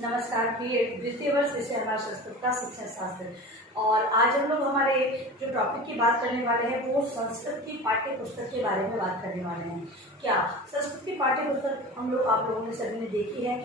नमस्कार प्रिय द्वितीय वर्ष विषय हमारा संस्कृत का शिक्षण शास्त्र। और आज हम लोग हमारे जो टॉपिक की बात करने वाले हैं वो संस्कृत की पाठ्य पुस्तक के बारे में बात करने वाले हैं। क्या संस्कृत की पाठ्य पुस्तक हम लोग आप लोगों ने सभी ने देखी है।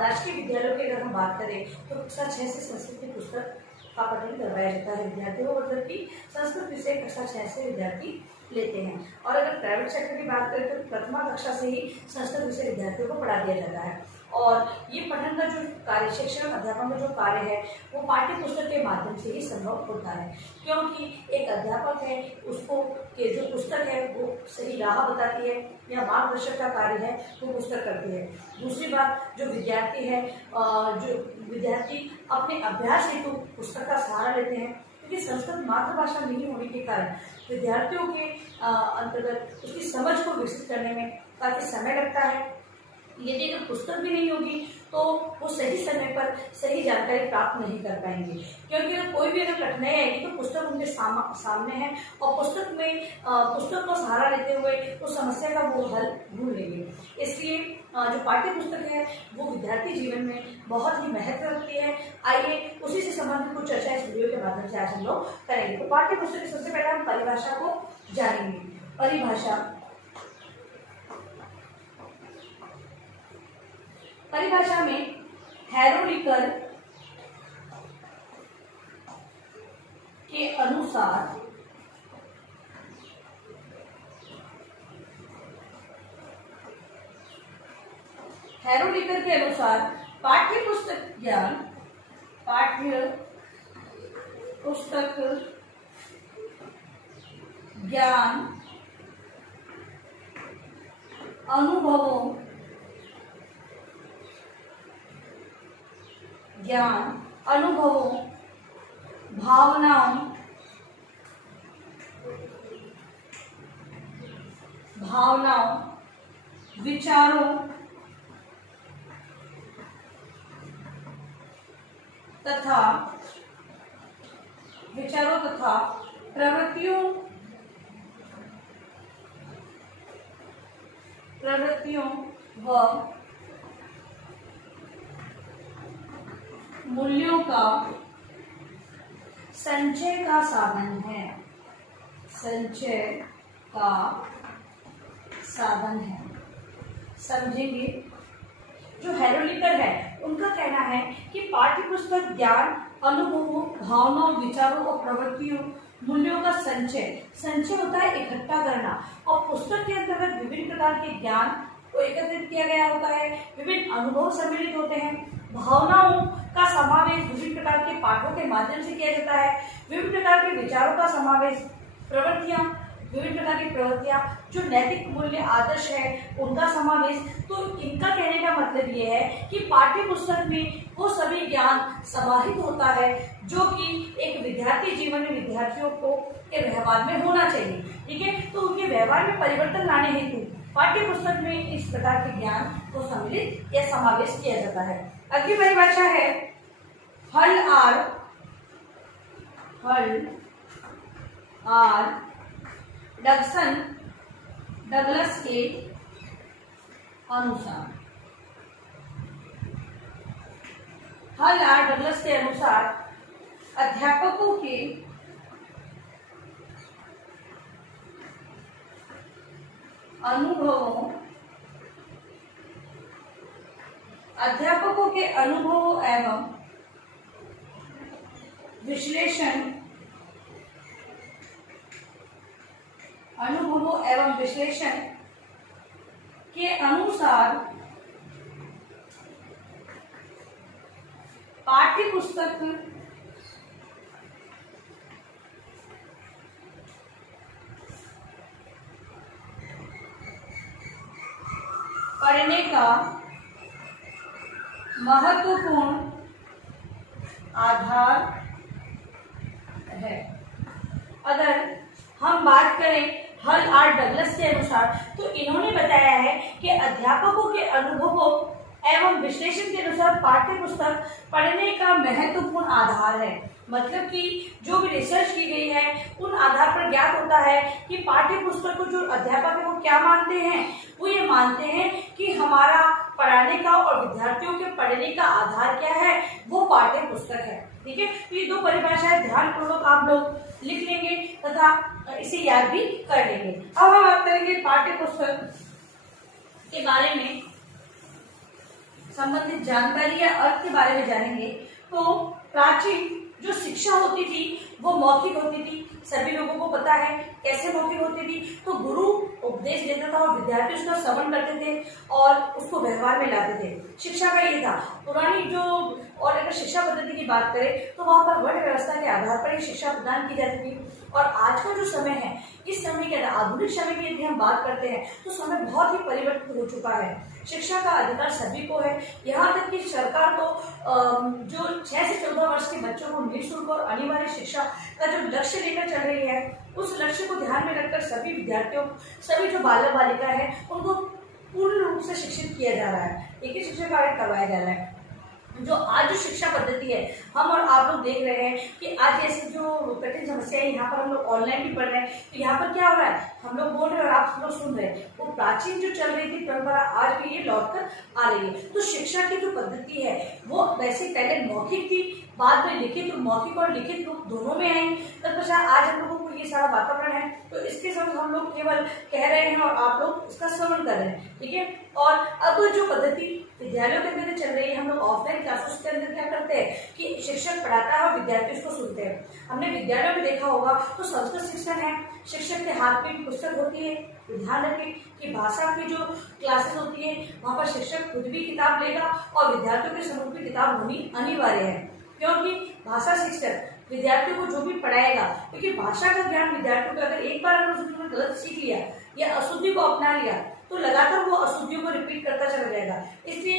राष्ट्रीय विद्यालयों की अगर हम बात करें तो कक्षा 6 से संस्कृत की पुस्तक का पठन करवाया जाता है विद्यार्थियों को, मतलब कि संस्कृत विषय कक्षा 6 से विद्यार्थी लेते हैं। और अगर प्राइवेट सेक्टर की बात करें तो प्रथमा कक्षा से ही संस्कृत विषय विद्यार्थियों को पढ़ा दिया जाता है। और ये पठन का जो कार्य, शिक्षण अध्यापन का जो कार्य है वो पाठ्य पुस्तक के माध्यम से ही संभव होता है, क्योंकि एक अध्यापक है उसको के जो पुस्तक है वो सही राह बताती है या मार्गदर्शक का कार्य है वो पुस्तक करती है। दूसरी बात, जो विद्यार्थी है, जो विद्यार्थी अपने अभ्यास हेतु पुस्तक का सहारा लेते हैं, क्योंकि संस्कृत मातृभाषा नहीं होने के कारण विद्यार्थियों के अंतर्गत उसकी समझ को विकसित करने में काफी समय लगता है। यदि अगर पुस्तक भी नहीं होगी तो वो सही समय पर सही जानकारी प्राप्त नहीं कर पाएंगे, क्योंकि अगर कोई भी अगर कठिनाई आएगी तो पुस्तक उनके सामने है और पुस्तक को सहारा लेते हुए उस समस्या का वो हल ढूंढ लेंगे। इसलिए जो पाठ्य पुस्तक है वो विद्यार्थी जीवन में बहुत ही महत्व रखती है। आइए उसी से संबंधित कुछ चर्चा इस वीडियो के माध्यम से आज हम लोग करेंगे। तो पाठ्य पुस्तक की सबसे पहले हम परिभाषा को जानेंगे। परिभाषा में हैरोलिकर के अनुसार पाठ्य पुस्तक ज्ञान अनुभवों भावनाओं विचारों तथा प्रवृत्तियों व मूल्यों का संचय का साधन है। समझेंगे। जो हैरोलिकर है उनका कहना है कि पाठ्य पुस्तक ज्ञान अनुभवों भावनाओं विचारों और प्रवृत्तियों मूल्यों का संचय होता है इकट्ठा करना, और पुस्तक के अंतर्गत विभिन्न प्रकार के ज्ञान को एकत्रित किया गया होता है, विभिन्न अनुभव सम्मिलित होते हैं, भावनाओं का समावेश विभिन्न प्रकार के पाठों के माध्यम से किया जाता है, विभिन्न प्रकार के विचारों का समावेश, विभिन्न प्रकार की प्रवृत्तियां, जो नैतिक मूल्य आदर्श है उनका समावेश। तो इनका कहने का मतलब ये है कि पाठ्य पुस्तक में वो सभी ज्ञान समाहित होता है जो कि एक विद्यार्थी जीवन में विद्यार्थियों को के व्यवहार में होना चाहिए। ठीक है, तो उनके व्यवहार में परिवर्तन लाने हेतु पाठ्य पुस्तक में इस प्रकार के ज्ञान को सम्मिलित या समावेश किया जाता है। अगली परिभाषा है हल आर डगलस के अनुसार अध्यापकों के अनुभवों एवं विश्लेषण के अनुसार पाठ्य पुस्तक पढ़ने का महत्वपूर्ण आधार है। अगर हम बात करें हल आर डगलस के अनुसार तो इन्होंने बताया है कि अध्यापकों के अनुभवों एवं विश्लेषण के अनुसार पाठ्य पुस्तक पढ़ने का महत्वपूर्ण आधार है। मतलब कि जो भी रिसर्च की गई है उन आधार पर ज्ञात होता है कि पाठ्य पुस्तक को जो अध्यापक है वो क्या मानते हैं, वो ये मानते हैं कि हमारा पढ़ाने का और विद्यार्थियों के पढ़ने का आधार क्या है, वो पाठ्य पुस्तक है। ठीक है, तो ये दो परिभाषाएं ध्यानपूर्वक आप लोग लिख लेंगे तथा इसे याद भी कर लेंगे। अब हम बात करेंगे पाठ्य पुस्तक के बारे में, संबंधित जानकारी या अर्थ के बारे में जानेंगे। तो प्राचीन जो शिक्षा होती थी वो मौखिक होती थी, सभी लोगों को पता है कैसे मौखिक होती थी। तो गुरु उपदेश देता था और विद्यार्थी उसका श्रवण करते थे और उसको व्यवहार में लाते थे। शिक्षा का ये था पुरानी जो, और अगर शिक्षा पद्धति की बात करें तो वहां पर वर्ण व्यवस्था के आधार पर ही शिक्षा प्रदान की जाती थी। और आज का जो समय है, इस समय के आधुनिक समय की यदि हम बात करते हैं तो समय बहुत ही परिवर्तित हो चुका है। शिक्षा का अधिकार सभी को है, यहाँ तक कि सरकार तो जो 6 से 14 वर्ष के बच्चों को निःशुल्क और अनिवार्य शिक्षा का जो लक्ष्य लेकर चल रही है, उस लक्ष्य को ध्यान में रखकर सभी विद्यार्थियों, सभी जो बालक बालिका है उनको पूर्ण रूप से शिक्षित किया जा रहा है, एक ही शिक्षा कार्य करवाया जा रहा है। जो आज जो शिक्षा पद्धति है, हम और आप लोग देख रहे हैं कि आज ऐसी जो कठिन समस्या है, यहाँ पर हम लोग ऑनलाइन भी पढ़ रहे हैं, तो यहाँ पर क्या हो रहा है, हम लोग बोल रहे हैं और आप लोग सुन रहे हैं, वो प्राचीन जो चल रही थी परंपरा आज भी ये लौट कर आ रही है। तो शिक्षा की जो पद्धति है वो वैसे पहले मौखिक थी, बाद में लिखित, मौखिक और लिखित रूप दोनों में आई। तत्पश्चात आज हम लोगों को ये सारा वातावरण है, तो इसके साथ हम लोग केवल कह रहे हैं और आप लोग इसका श्रवण कर रहे हैं। ठीक है, और अब जो पद्धति विद्यालयों के अंदर चल रही है, हम लोग ऑफलाइन क्लासेस के अंदर क्या करते हैं कि शिक्षक पढ़ाता है और विद्यार्थी उसको सुनते हैं। हमने विद्यालयों में देखा होगा तो संस्कृत शिक्षण है, शिक्षक के हाथ में पुस्तक होती है। ध्यान रखें कि भाषा की जो क्लासेस होती है वहां पर शिक्षक खुद भी किताब लेगा और विद्यार्थियों के समूह की किताब होनी अनिवार्य है, क्योंकि भाषा शिक्षक विद्यार्थियों को जो भी पढ़ाएगा, क्योंकि भाषा का ज्ञान विद्यार्थियों को अगर एक बार उसने गलत सीख लिया या अशुद्धि को अपना लिया तो लगातार वो अशुद्धियों को रिपीट करता चला जाएगा। इसलिए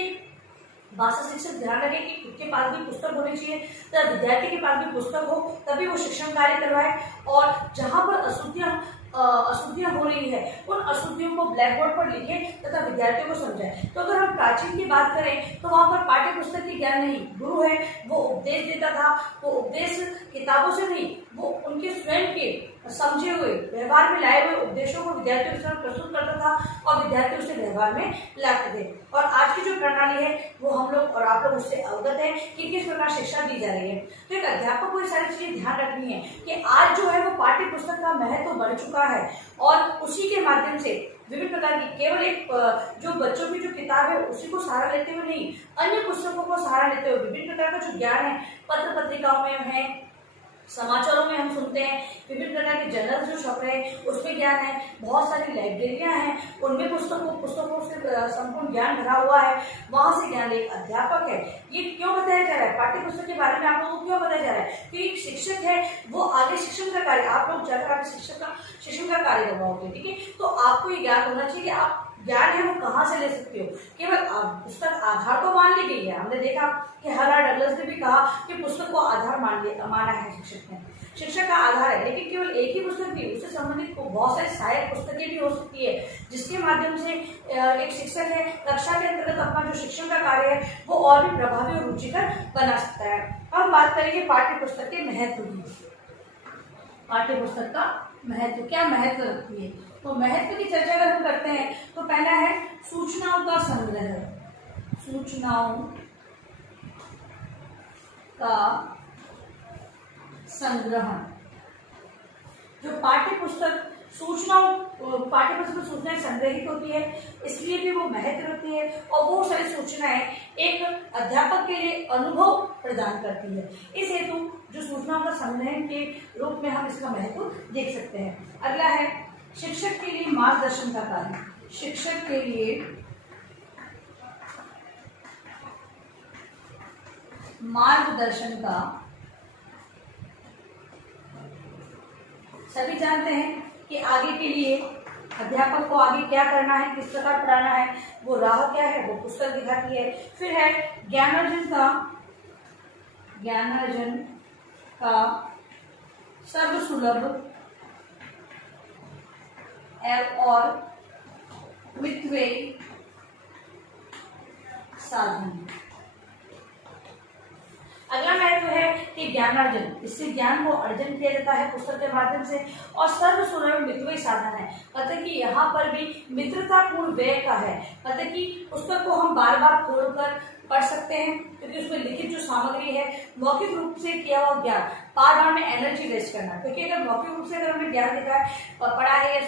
भाषा शिक्षक ध्यान रखें कि खुद के पास भी पुस्तक होनी चाहिए, तथा विद्यार्थी के पास भी पुस्तक हो, तभी वो शिक्षण कार्य करवाए। और जहां पर अशुद्धियां हो रही है उन अशुद्धियों को ब्लैक बोर्ड पर लिखे तथा विद्यार्थियों को समझाए। तो अगर हम प्राचीन की बात करें तो वहां पर पाठ्य पुस्तक की ज्ञान नहीं, गुरु है वो उपदेश देता था। वो उपदेश किताबों से नहीं, वो उनके स्वयं के समझे हुए व्यवहार में लाए हुए उपदेशों को विद्यार्थियों के सामने प्रस्तुत करता था और विद्यार्थी उसे व्यवहार में लाते थे। और आज की जो प्रणाली है वो हम लोग और आप लोग उससे अवगत है कि किस प्रकार शिक्षा दी जा रही है। तो एक अध्यापक को ये सारी चीजें ध्यान रखनी है कि आज जो है वो पाठ्य पुस्तक का महत्व बढ़ चुका है और उसी के माध्यम से विभिन्न प्रकार की, केवल एक जो बच्चों की जो किताब है उसी को सहारा लेते हुए नहीं, अन्य पुस्तकों को सहारा लेते हुए विभिन्न प्रकार का जो ज्ञान है पत्र पत्रिकाओं में है, समाचारों में हम सुनते हैं, विभिन्न प्रकार के जर्नल जो छप रहे हैं उसमें ज्ञान है, बहुत सारी लाइब्रेरियां हैं उनमें पुस्तकों से संपूर्ण ज्ञान भरा हुआ है, वहां से ज्ञान। एक अध्यापक है, ये क्यों बताया जा रहा है, पाठ्य पुस्तक के बारे में आप लोगों को क्यों बताया जा रहा है, कि एक शिक्षक है वो आगे शिक्षण का कार्य, आप लोग जाकर आगे शिक्षण का कार्य करवाओगे। ठीक है, तो आपको ये ज्ञान होना चाहिए कि आप ज्ञान है वो कहाँ से ले सकते हो। केवल पुस्तक आधार तो मान ली गई है, हमने देखा कि हरा डगलस ने भी कहा कि पुस्तक को आधार माना है शिक्षक ने, शिक्षक का आधार है, लेकिन केवल एक ही पुस्तक नहीं, उससे संबंधित बहुत सारी सहायक पुस्तकें भी हो सकती है जिसके माध्यम से एक शिक्षक है कक्षा के अंतर्गत अपना जो शिक्षण का कार्य है वो और भी प्रभावी और रुचिकर बना सकता है। अब हम बात करेंगे पाठ्य पुस्तक के महत्व की। पाठ्य पुस्तक का महत्व, क्या महत्व रखती है, तो महत्व की चर्चा अगर हम करते हैं तो पहला है सूचनाओं का संग्रह, सूचनाओं का संग्रहण। जो पाठ्य पुस्तक पाठ्य पुस्तक में सूचनाएं संग्रहित होती है इसलिए भी वो महत्व रखती है और वो सारी सूचनाएं एक अध्यापक के लिए अनुभव प्रदान करती है। इस हेतु जो सूचनाओं का संग्रहण के रूप में हम इसका महत्व देख सकते हैं। अगला है शिक्षक के लिए मार्गदर्शन का कार्य, शिक्षक के लिए मार्गदर्शन का, सभी जानते हैं कि आगे के लिए अध्यापक को आगे क्या करना है, किस प्रकार पढ़ाना है, वो राह क्या है वो पुस्तक दिखाती है। फिर है ज्ञानार्जन का सर्वसुलभ और मितव्ययी साधन। अगला महत्व है कि ज्ञानार्जन, इससे ज्ञान को अर्जन किया जाता है पुस्तक के माध्यम से। और सर्व सुलभ मितव्ययी साधन है, मतलब कि यहाँ पर भी मित्रतापूर्ण व्यय का है, मतलब कि पुस्तक को हम बार बार खोलकर पढ़ सकते हैं, क्योंकि उसमें लिखित जो सामग्री है मौखिक रूप से किया हुआ ज्ञान, बार बार में एनर्जी वेस्ट करना, क्योंकि अगर मौखिक रूप से अगर हमने ज्ञान लिखा है, पढ़ा है या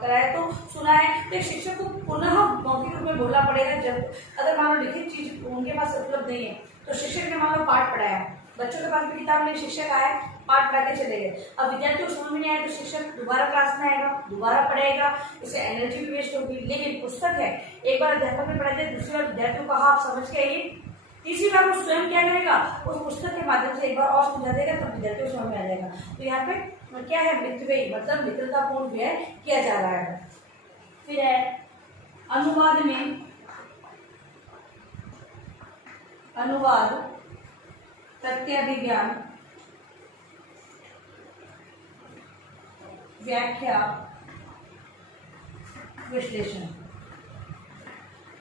कराया तो सुना है, तो शिक्षक को पुनः मौखिक रूप में बोलना पड़ेगा। जब अगर मान लो लिखित चीज उनके पास उपलब्ध नहीं है, तो शिक्षक ने मान लो पाठ पढ़ाया, बच्चों के पास भी किताब नहीं, शिक्षक आए पाठ पढ़ा के चले गए, अब विद्यार्थी को समझ में नहीं आया तो शिक्षक दोबारा क्लास में आएगा, दोबारा पढ़ाएगा, इससे एनर्जी भी वेस्ट होगी। लेकिन पुस्तक है, एक बार अध्यापक ने पढ़ाई, दूसरी बार विद्यार्थियों को आप समझ के आइए, तीसरी बार वो स्वयं क्या करेगा, उस पुस्तक के माध्यम से एक बार और समझा देगा, तब विद्यार्थियों को समझ में आ जाएगा। तो यहाँ पे क्या है, मितव्ययी मतलब मित्रतापूर्ण व्यय किया जा रहा है। फिर है अनुवाद में, अनुवाद, प्रत्यभिज्ञान, व्याख्या, विश्लेषण।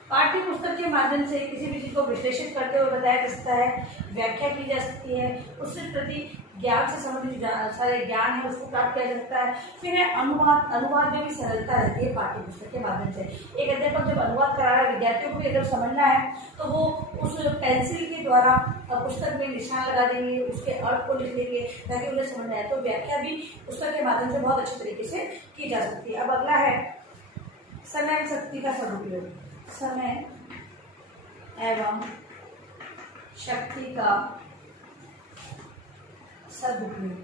पाठ्य पुस्तक के माध्यम से किसी भी चीज को विश्लेषित करते हुए बताया जा सकता है, व्याख्या की जा सकती है, उससे प्रति ज्ञान से संबंधित सारे ज्ञान है उसको प्राप्त किया जा सकता है। फिर है अनुवाद, अनुवाद में भी सरलता रहती है पाठ्य पुस्तक के माध्यम से। एक अध्यापक जब अनुवाद करा रहा है, विद्यार्थियों को भी अगर समझना है तो वो उस पेंसिल के द्वारा पुस्तक में निशान लगा देंगे, उसके अर्थ को लिख देंगे ताकि उन्हें समझ में आए। तो व्याख्या भी पुस्तक के माध्यम से बहुत अच्छे तरीके से की जा सकती है। अब अगला है समय शक्ति का सदुपयोग, समय एवं शक्ति का सदुपयोग।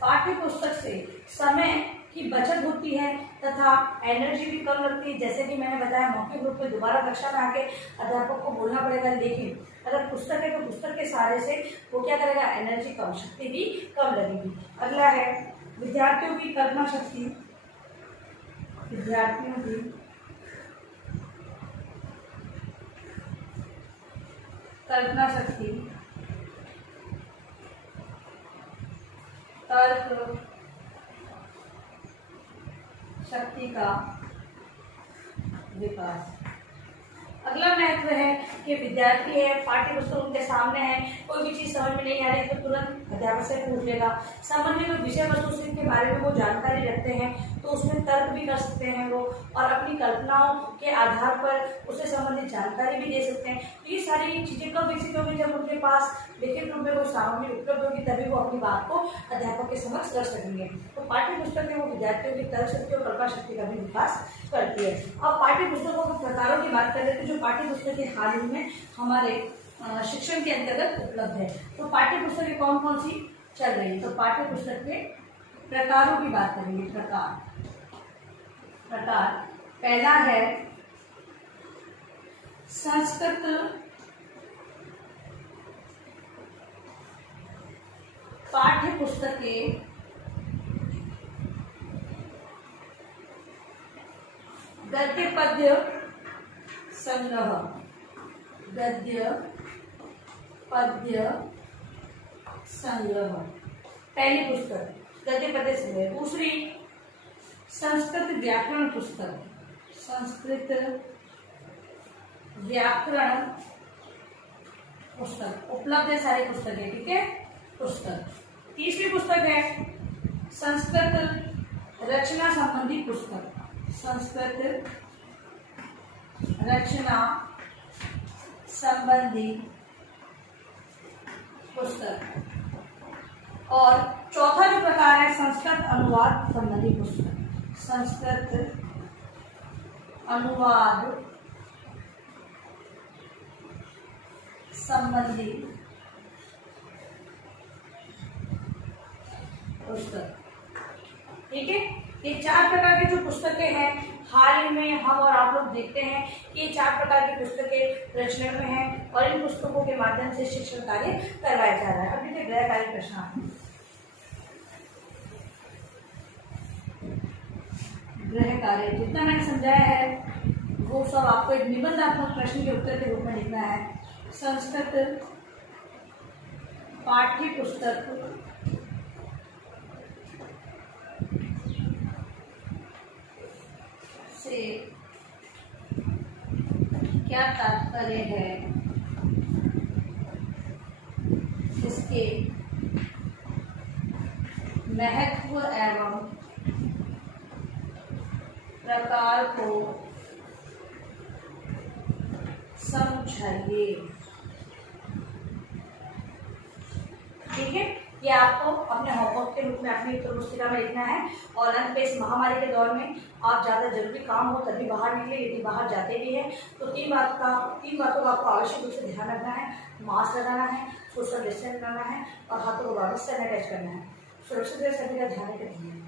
पाठ्य पुस्तक से समय की बचत होती है तथा एनर्जी भी कम लगती है। जैसे कि मैंने बताया, मौखिक रूप में दोबारा कक्षा में आके अध्यापक को बोलना पड़ेगा, लेकिन अगर पुस्तक है तो पुस्तक के सहारे से वो क्या करेगा, एनर्जी कम, शक्ति भी कम लगेगी। अगला है विद्यार्थियों की कल्पना शक्ति, विद्यार्थियों की कल्पना शक्ति, तर्क शक्ति का विकास। अगला महत्व है कि विद्यार्थी है, पाठ्य पुस्तक उनके सामने है, कोई भी चीज समझ में नहीं आ रही तो तुरंत अध्यापक से पूछ लेगा। संबंधित विषय वस्तु के बारे में वो जानकारी रखते हैं तो उसमें तर्क भी कर सकते हैं वो, और अपनी कल्पनाओं के आधार पर उससे संबंधित जानकारी भी दे सकते हैं। तो ये सारी चीजें कब विकसित होगी, जब उनके पास लिखित रूप में कोई सामग्री उपलब्ध होगी, तभी वो अपनी बात को अध्यापक के समक्ष कर सकेंगे। तो पाठ्य पुस्तक में वो विद्यार्थियों की तर्क शक्ति और कल्पना शक्ति का भी विकास करती है। अब पाठ्य पुस्तकों के प्रकारों की बात करें तो जो पाठ्य पुस्तकें हाल ही में हमारे शिक्षण के अंतर्गत उपलब्ध है, तो पाठ्य पुस्तकें कौन कौन सी चल रही है। तो पाठ्य पुस्तक के प्रकारों की बात करेंगे। प्रकार पहला है संस्कृत पाठ्य पुस्तकें गद्य पद्य संग्रह, गद्य पद्य संग्रह पहली पुस्तक गद्य पद्य संग्रह। दूसरी संस्कृत व्याकरण पुस्तक, संस्कृत व्याकरण पुस्तक उपलब्ध है सारी पुस्तकें, ठीक है पुस्तक। तीसरी पुस्तक है संस्कृत रचना संबंधी पुस्तक, संस्कृत रचना संबंधी पुस्तक। और चौथा जो प्रकार है संस्कृत अनुवाद संबंधी पुस्तक, संस्कृत अनुवाद संबंधी पुस्तक, ठीक है। ये चार प्रकार की जो पुस्तकें हैं हाल ही में हम और आप लोग देखते हैं कि ये चार प्रकार की पुस्तकें रचना में हैं और इन पुस्तकों के माध्यम से शिक्षण कार्य करवाया जा रहा है। अब देखिए गृह कार्य प्रश्न, गृह कार्य जितना मैंने समझाया है वो सब आपको एक निबंधात्मक प्रश्न के उत्तर के रूप में लिखना है। संस्कृत पाठ्य पुस्तक से क्या तात्पर्य है, इसके महत्व एवं प्रकार को समझाइए। ठीक है, ये आपको अपने होमवर्क के रूप में अपनी उत्तर पुस्तिका में लिखना है। और अंत में इस महामारी के दौर में आप ज़्यादा जरूरी काम हो तभी बाहर निकले, यदि बाहर जाते भी हैं तो तीन बातों का आपको आवश्यक रूप से ध्यान रखना है। मास्क लगाना है, सोशल डिस्टेंस बनाना है और हाथों को वापस सैनिटाइज करना है। सुरक्षित रह, सभी का ध्यान रखें।